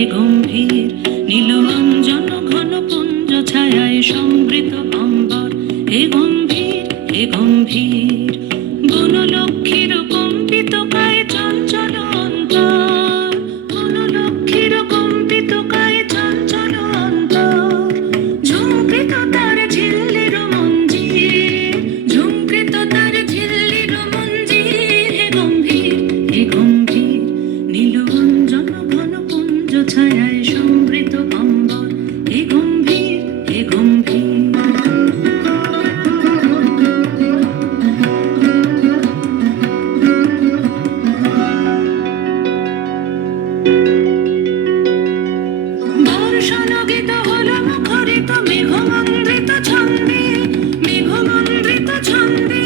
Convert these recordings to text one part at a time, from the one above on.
হে গম্ভীর নীল অঞ্জন ঘন পুঞ্জ ছায়ায় সমৃত অম্বর, হে গম্ভীর হে গম্ভীর বনলক্ষ্মীর কম্পিত কায়ে চঞ্চল অন্তর, বনলক্ষ্মীর কম্পিত কায়ে চঞ্চল অন্তর, ঝুঁকৃত তার ঝিল্লির মঞ্জির, ঝুঁকৃত তার ঝিল্লির মঞ্জির, হে গম্ভীর হে গম্ভীর নীল অঞ্জন ঘন পুঞ্জ ছায়ায় সমৃত অম্বর, হে গম্ভীর হে গম্ভীর। বর্ষণগীত হলো মুখরিত মেঘমন্দ্রিত ছন্দে, মেঘমন্দ্রিত ছন্দে,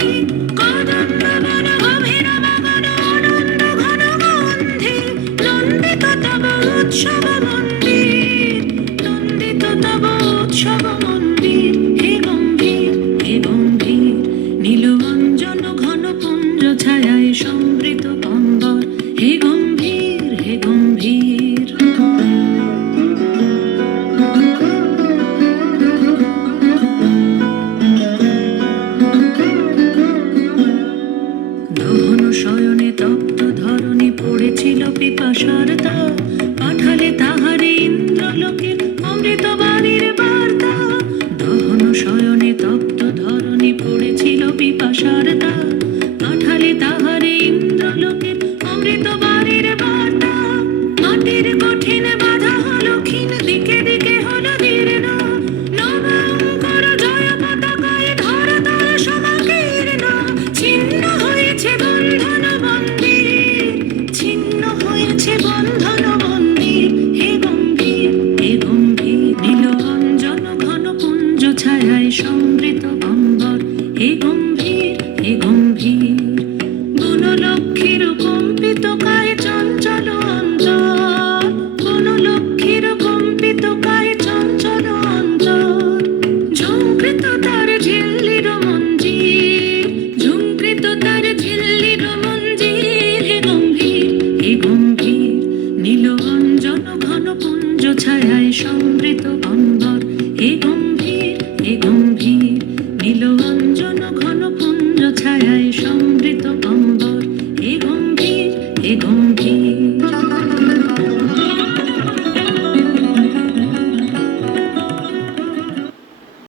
কদম্ব বন গভীর বাগান আনন্দ ঘন গন্ধে, নন্দিত তব উৎসব মন্দির, নন্দিত তব উৎসব মন্দির, হে গম্ভীর হে গম্ভীর নীল অঞ্জন ঘন পুঞ্জ ছায়ায় সমৃত অম্বর, হে গম্ভীর হে গম্ভীর। দহন শয়নে তপ্ত ধরণী পড়েছিল পিপাসার তাপ, পাঠালে তাহারে ইন্দ্রলোকের অমৃত বাণীর বার্তা। দহন শয়নে তপ্ত ধরণী পড়েছিল পিপাসার তাপ, পাঠালে তাহারে ইন্দ্রলোকের অমৃত বাণীর বার্তা। মাটির কঠিন বাধা হলো ক্ষীণ, দিকে দিকে হলো দীর্ণ, নবাঙ্কর জয় পতাকায় ধরাতল সমাকীর্ণ, ছিন্ন হয়েছে বন্ধন মন্দির, ছিন্ন হয়েছে বন্ধন মন্দির, হে গম্ভীর হে গম্ভীর নীল অঞ্জন ঘন পুঞ্জ ছায়ায় সমৃত অম্বর, হে গম্ভীর হে গম্ভীর বনলক্ষ্মীর কম্পিত কায়ে চঞ্চল অন্তর, বনলক্ষ্মীর কম্পিত কায়ে চঞ্চল অন্তর, ঝুঁকৃত তার ঝিল্লির মঞ্জির, ঝুঁকৃত তার ঝিল্লির মঞ্জির, হে গম্ভীর হে গম্ভীর নীল অঞ্জন ঘন পুঞ্জ ছায়ায় সমৃত অম্বর, হে গম্ভীর